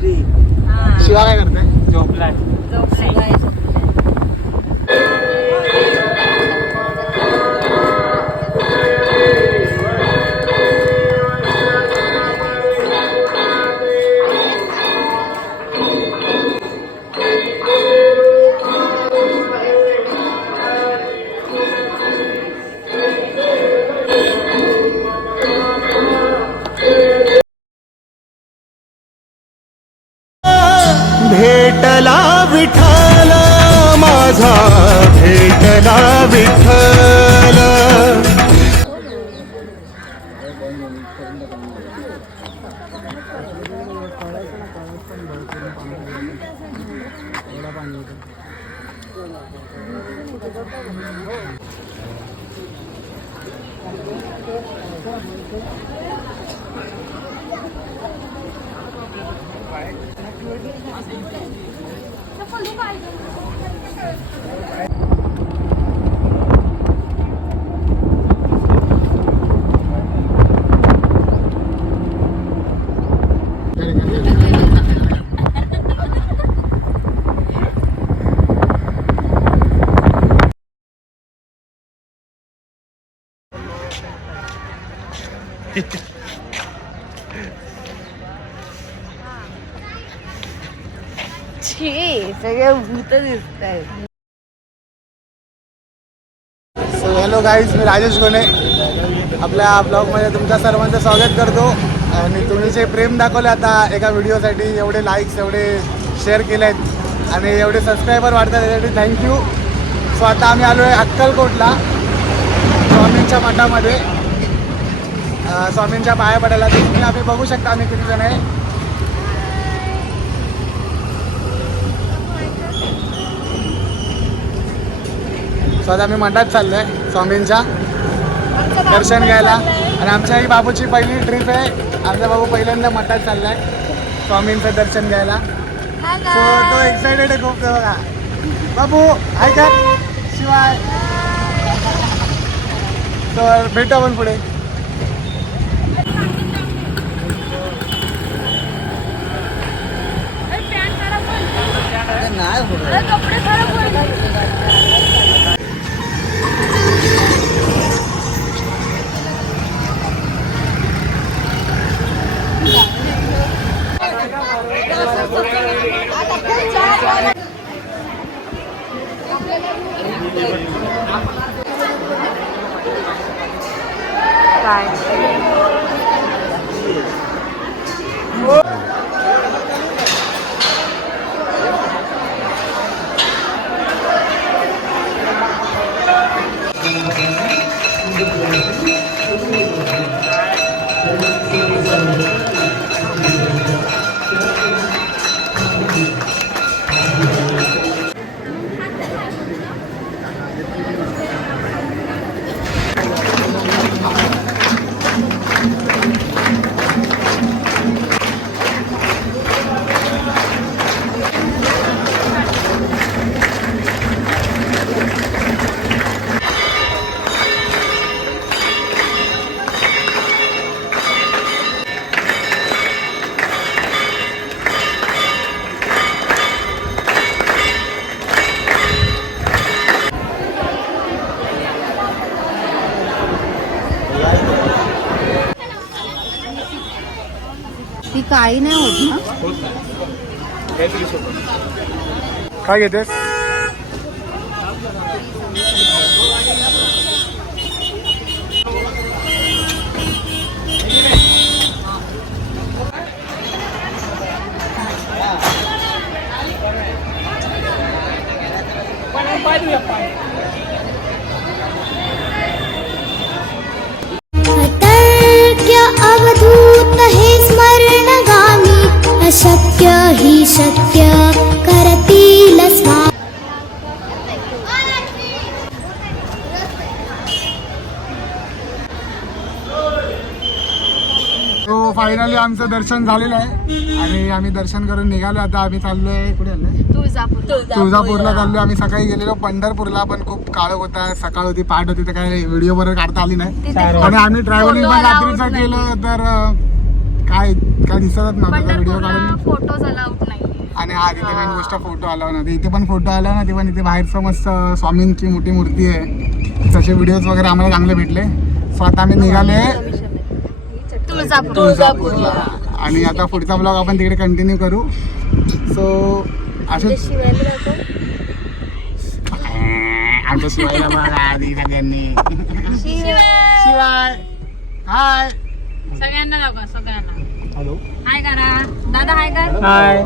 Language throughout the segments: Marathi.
शिवा शिवा काय करते? झोपलाय. भेटला विठ्ठल माझा, भेटला विठ्ठल. सगळे भूत दिसत आहेत. सो हॅलो गाईज, मी राजेश गोने आपल्या ब्लॉगमध्ये तुमच्या सर्वांचं स्वागत करतो. आणि तुम्ही जे प्रेम दाखवले आता एका व्हिडिओसाठी, एवढे लाईक्स, एवढे शेअर केले आहेत आणि एवढे सबस्क्रायबर वाढतात, त्यासाठी थँक्यू. सो आता आम्ही आलो आहे अक्कलकोटला स्वामींच्या मठामध्ये स्वामींच्या पाया पडायला. तुम्ही आम्ही बघू शकता आम्ही किती जण आहे. सो आता आम्ही मठात चाललो आहे स्वामींच्या दर्शन घ्यायला. आणि आमच्या आई बाबूची पहिली ट्रिप आहे. आमचा बाबू पहिल्यांदा मठात चालला आहे स्वामींचं दर्शन घ्यायला. सो तो एक्सायटेड आहे खूप. बघा बाबू हाय का, शिवाय. तर भेटू आपण पुढे. ती काही नाही होत ना. काय घेतेस? अवधूत हे स्मरणगामी, अशक्य ही शक्य करतील स्वामी. तो फायनली आमचं दर्शन झालेलं आहे आणि आम्ही दर्शन करून निघालो. आता आम्ही चाललोय कुठे आलोय? तुळजापूरला चाललोय. आम्ही सकाळी गेलेलो पंढरपूरला, पण खूप काळ होता, सकाळ होती, पहाट होती, तर काय व्हिडिओ बरोबर काढता आली नाही. आणि आम्ही ट्रॅव्हलिंग पण रात्रीचं केलं तर काय काय दिसतच नव्हतं व्हिडिओ काढून. फोटोज अलाउड नाही. आणि हा तिथे मेन गोष्ट फोटो आला ना, इथे पण फोटो आला ना, ते पण इथे बाहेरचं मस्त स्वामींची मोठी मूर्ती आहे, त्याचे व्हिडिओज वगैरे आम्हाला चांगले भेटले. सो आता आम्ही निघाले तुळजापूरला आणि आता पुढचा ब्लॉग आपण तिकडे कंटिन्यू करू. सो असेच आमच्या शिवायला मला आधी सगळ्यांनी शिवाय हाय सगळ्यांना दाखवा, सगळ्यांना हॅलो हाय करा. दादा हाय कर. हाय.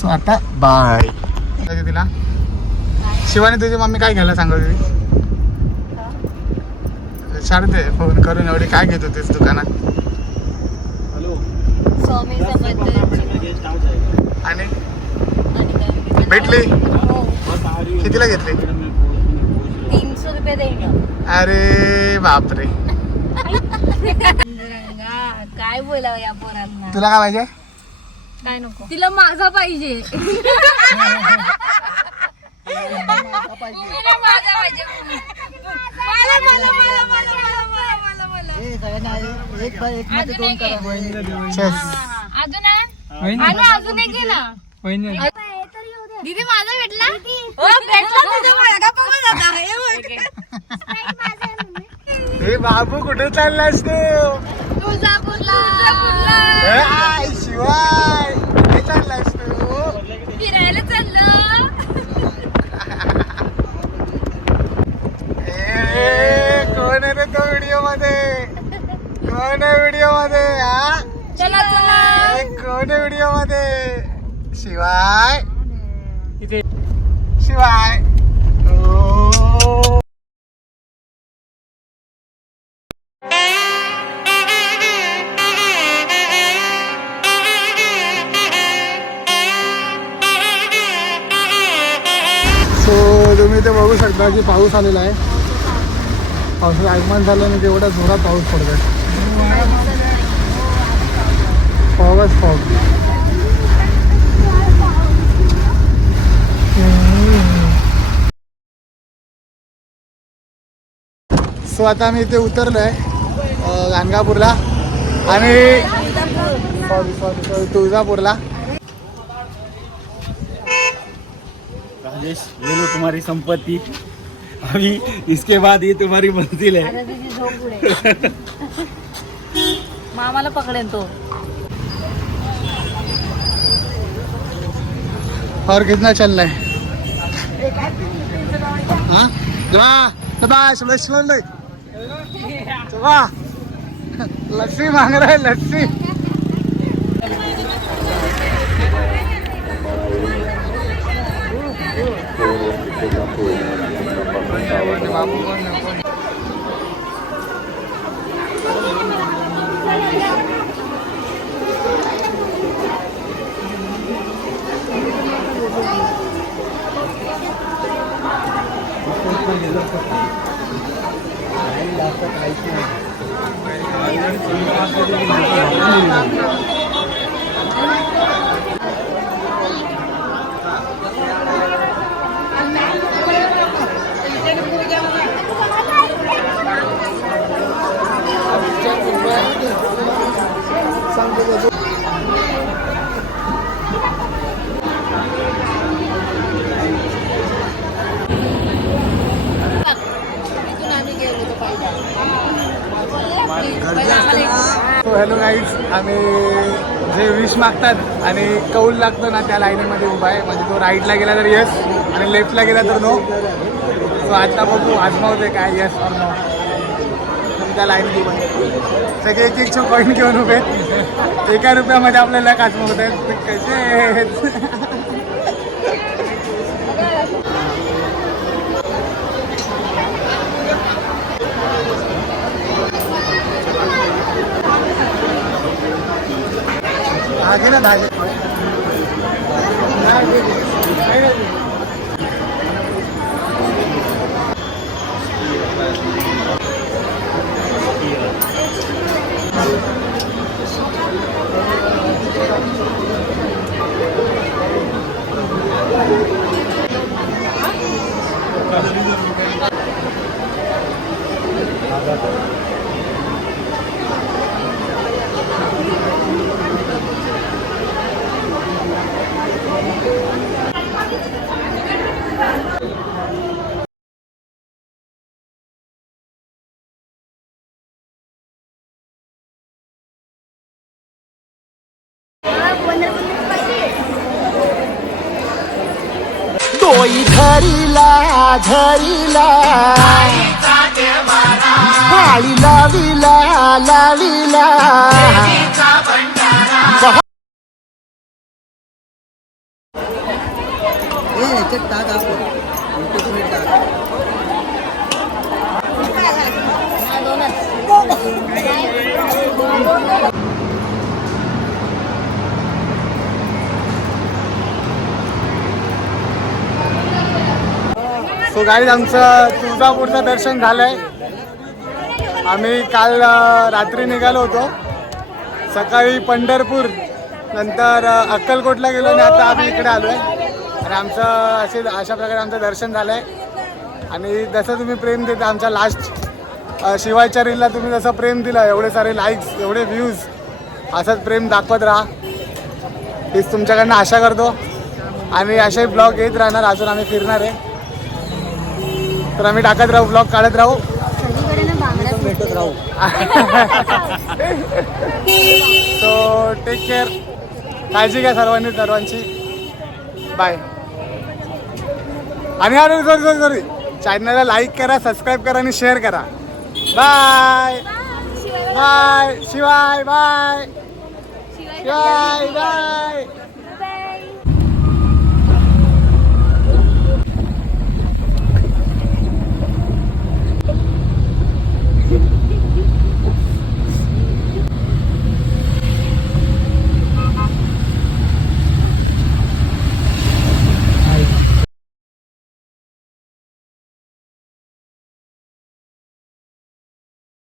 सो आता बाय. तिला शिवानी तुझी मम्मी काय घ्यायला सांगत होती? विचारते फोन करून एवढी काय घेत होतीस दुकानात? स्वामी समर्थ आणि भेटली? कितीला घेतली? 300 रुपये देईन. अरे बापरे. काय बोलावं या पोरांना. तुला काय पाहिजे? काय नको तिला माझा पाहिजे. अजून एक घे ना. दीदी माझा भेटला. हे बाबू कुठे चाललास तू? तुळजापूरला शिवाय कुठे चाललास तू? फिरायला चाललं. कोण आहे रे तो व्हिडिओ मध्ये? कोण आहे व्हिडिओ मध्ये? हा चला चला. कोण आहे व्हिडिओ मध्ये? शिवाय इथे शिवाय. तुम्ही ते बघू शकता की पाऊस आलेला आहे. पावसाचं आगमन झालं आणि तेवढा जोरात पाऊस पडतोय. फॉगच फॉग. सो आता आम्ही इथे उतरलो आहे गाणगापूरला आणि सॉरी तुळजापूरला. राजेश, ये लो तुम्हारी संपत्ति, अभी इसके बाद ये तुम्हारी मंजिल है. मामाला पकडेन तो. और कितना चल रहा है? हाँ लस्सी मांग रहा है, लस्सी. हॅलो गाईज, आम्ही जे विश मागतात आणि कौल लागतं ना त्या लाईनीमध्ये उभा आहे. म्हणजे तो राईटला गेला तर यस आणि लेफ्टला गेला तर नो. सो आता बघू आजमावते काय यस और नो. त्या लाईन उभा आहे. सगळे एक एक कॉईन घेऊन उभे. एका रुपयामध्ये आपल्याला आजमावत आहेत. कसे आहेत? धागे ना धागे. झरीला झरीला काळी लावीला लावीला सो गाईज आमचं तुळजापूरचं दर्शन झालंय. आम्ही काल रात्री निघालो होतो. सकाळी पंढरपूर नंतर अक्कलकोटला गेलो आणि आता आम्ही इकडे आलो आहे. आणि आमचं अशा प्रकारे आमचं दर्शन झालं आहे. आणि जसं तुम्ही प्रेम देता आमच्या लास्ट शिवायच्या रीलला तुम्ही जसं प्रेम दिलं, एवढे सारे लाईक्स, एवढे व्ह्यूज, असंच प्रेम दाखवत राहा हीच तुमच्याकडनं आशा करतो. आणि असे ब्लॉग येत राहणार. अजून आम्ही फिरणार आहे तर आम्ही टाकत राहू, ब्लॉग काढत राहू. भेटत राहू. So take care. काळजी घ्या सर्वांची. बाय. आणि हा सॉरी चॅनलला लाईक करा, सबस्क्राईब करा आणि शेअर करा. Bye bye. शिवाय बाय. शिवाय बाय.